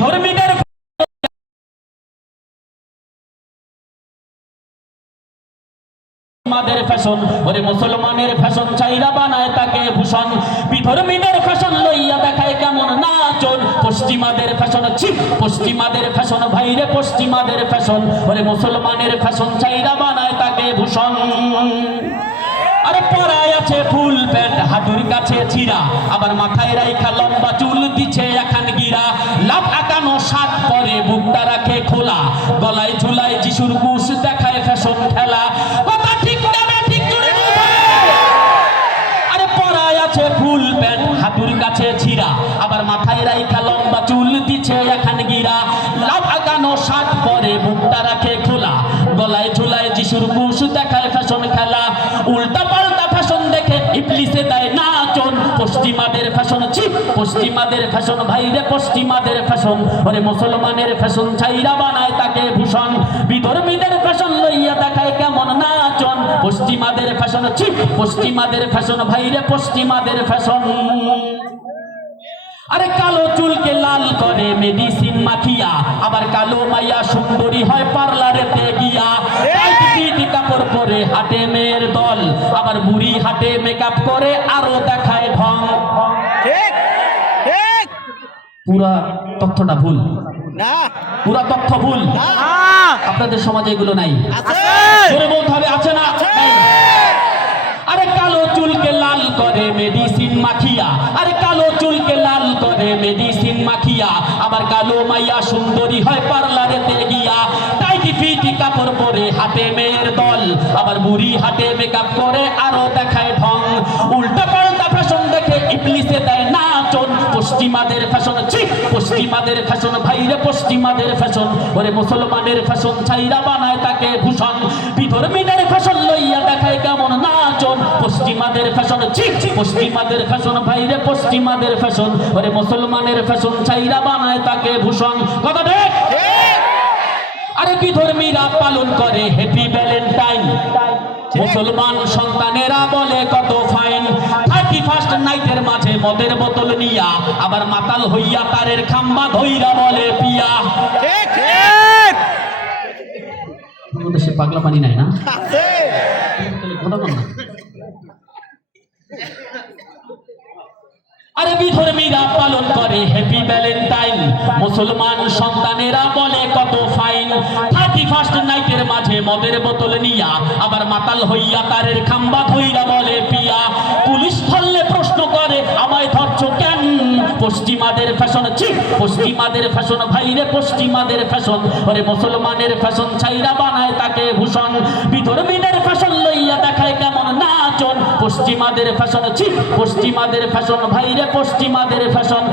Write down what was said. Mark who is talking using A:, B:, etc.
A: বিধর্মীদের মুসলমানের ফ্যাশন, ওরে মুসলমানের ফ্যাশন চাইরা বানায় তাকে ভূষণ। বিধর্মীদের ফ্যাশন লইয়া দেখায় কেমন নাচন। পশ্চিমাদের ফ্যাশন, ছি, পশ্চিমাদের ফ্যাশন পশ্চিমাদের ফ্যাশন। ওরে মুসলমানের ফ্যাশন চাইরা বানায় তাকে ভূষণ। আরে পরায় আছে ফুল প্যান্ট হাঁটুর কাছে ছিঁড়া আবার মাথায় রাইখা লম্বা চুল দিছে কাছে ছিঁড়া। আবার মাথায় রাইখা লম্বা চুল দিছে এখান গিরা। লাভ আগানো শার্ট পরে বুকটা রাখে খোলা। গলায় ঝুলায় যিশুর কুশ দেখায় ফ্যাশন খেলা। উল্টা পাল্টা ফ্যাশন দেখে ইবলিসে দেয় নাচন। পশ্চিমাদের ফ্যাশন ছি, পশ্চিমাদের ফ্যাশন ভাইরে পশ্চিমাদের ফ্যাশন। ওরে মুসলমানের ফ্যাশন ছাইরা বানায় তাকে ভূষণ। বিধর্মীদের ফ্যাশন লইয়া দেখায় কেমন নাচন। পশ্চিমাদের ফ্যাশন ছি, পশ্চিমাদের ফ্যাশন ভাইরে পশ্চিমাদের ফ্যাশন। আরে কালো চুলকে লাল করে মেডিসিন মাখিয়া আবার কালো মাইয়া সুন্দরী হয় পার্লারেতে গিয়া। কাপড় পরে হাটে মেয়ের দল আবার বুড়ি হাটে মেকআপ করে আরও দেখায় ঢং।
B: ঠিক ঠিক।
A: পুরা তথ্যটা ভুল।
B: না।
A: পুরা তথ্য ভুল।
B: না।
A: আপনাদের সমাজে এগুলো নাই।
B: আছে।
A: বলতে হবে আছে না? আরে কালো চুলকে লাল করে মেডিসিন মাখিয়া আরে মাখিয়া আবার কালো মাইয়া সুন্দরী হয় পার্লারেতে গিয়া। টাইটি ফিটি কাপড় পরে হাতে মেয়ের দল? আবার বুড়ি হাতে মেকআপ করে আরও দেখায় ঢং। উল্টা পাল্টা ফ্যাশন দেখে ইবলিসে দেয় নাচন। পশ্চিমাদের ফ্যাশন ছি, পশ্চিমাদের ফ্যাশন ভাইরে পশ্চিমাদের ফ্যাশন ওরে মুসলমানের ফ্যাশন ছাইরা বানায় তাকে ভূষণ। বিধর্মীদের পশ্চিমাদের ফ্যাশন ছি পশ্চিমাদের ফ্যাশন ভাইরে পশ্চিমাদের ফ্যাশন ওরে মুসলমানের ফ্যাশন ছাইরা বানায় তাকে ভূষণ। কথা দেখ আরে বিধর্মীরা পালন করে হ্যাপি ভ্যালেন্টাইন মুসলমান সন্তানেরা বলে কত ফাইন থার্টি ফার্স্ট নাইটের মাঝে মদের বোতল নিয়া আবার মাতাল হইয়া তারের খাম্বা ধইরা বলে পিয়া।
B: ঠিক ঠিক।
A: পাগলা পানি নাই না
B: আছে
A: কথা বল না। আরে বিধর্মীরা পালন করে। হ্যাপি ভ্যালেন্টাইন মুসলমান সন্তানেরা বলে, কত ফাইন থার্টি ফার্স্ট নাইটের মাঝে মদের বোতল নিয়া, আবার মাতাল হইয়া তারের খাম্বা বলে, পিয়া, পুলিশ ধরলে প্রশ্ন করে, আমায় ধরছো কেন? পশ্চিমাদের ফ্যাশন ছি, পশ্চিমাদের ফ্যাশন ভাইরে পশ্চিমাদের ফ্যাশন ওরে মুসলমানের ফ্যাশন ছাইরা বানায় তাকে ভূষণ। বিধর্মীদের ফ্যাশন লইয়া দেখায় কেমন নাচন পশ্চিমাদের ফ্যাশন ছি পশ্চিমাদের ফ্যাশন ভাইরে পশ্চিমাদের ফ্যাশন